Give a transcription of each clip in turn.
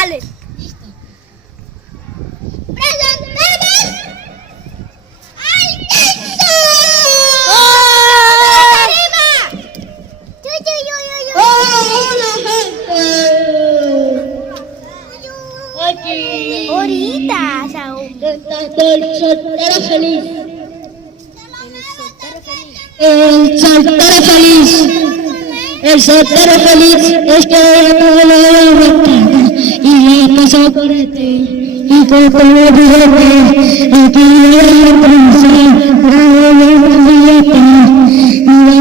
Dale. ¡Presentemos! ¡Al Nexo! ¡Arriba! ¡Hola, gente! Aquí. Ahorita, Saúl. Cantando el soltero feliz. El soltero feliz. El soltero feliz es que no le da vuelta y le pasó por este y con todo el billete y tiene la prensa y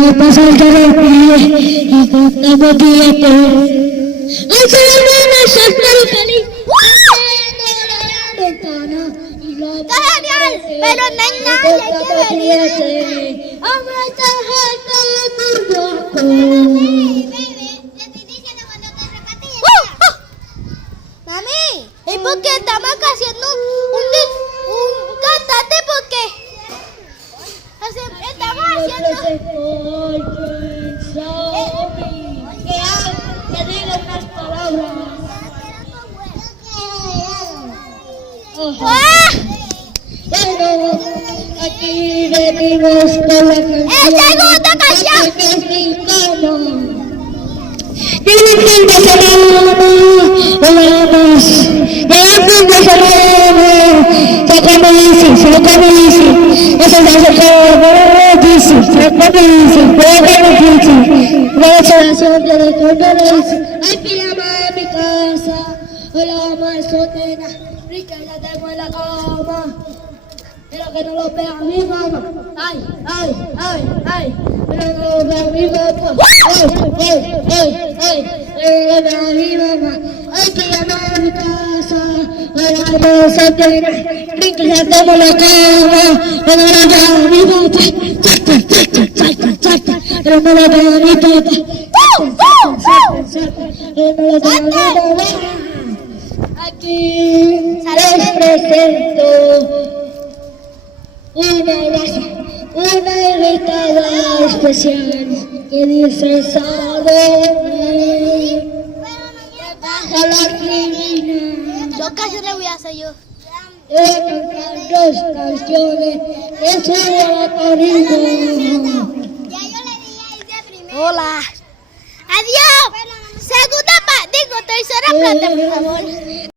le pasó el carete y con todo el billete. ¡Ay, se le viene el soltero feliz! ¡Está genial! Pero no hay nada que ver. Mami, ¿y por qué estamos haciendo un cantante? ¿Por qué? Estamos haciendo... Que diga unas palabras. ¡Ah! Bueno, aquí venimos con la canción. ¡Segunda canción! Que es mi cama. Llega el fin de semana, volvemos. Llega el fin de semana, saca mi bici. Eso se hace todo, bici. Saca mi bici, juega mi bici. Voy a hacer la suerte de condones. Hay pijama en mi casa. Hola, mamá, soltera. Rica, ya tengo en la cama. Pero que no lo vea mi mamá. Ay. Pero no lo vea mi mamá. Ay. Pero no lo vea mi mamá. Ay, que ya no en mi casa. Hola, mamá, soltera. Rica, ya tengo en la cama. Pero no lo vea mi papá. Salta. Pero no lo vea mi papá. Pero no lo vea mi mamá. Aquí les presento una invitada especial que disfrazado baja la tribuna. Dos canciones voy a hacer yo. Voy a cantar dos canciones que subo a la tarima. Ya yo le di a ella primero. Hola. Adiós. Segunda parte, digo, tercera parte, por favor.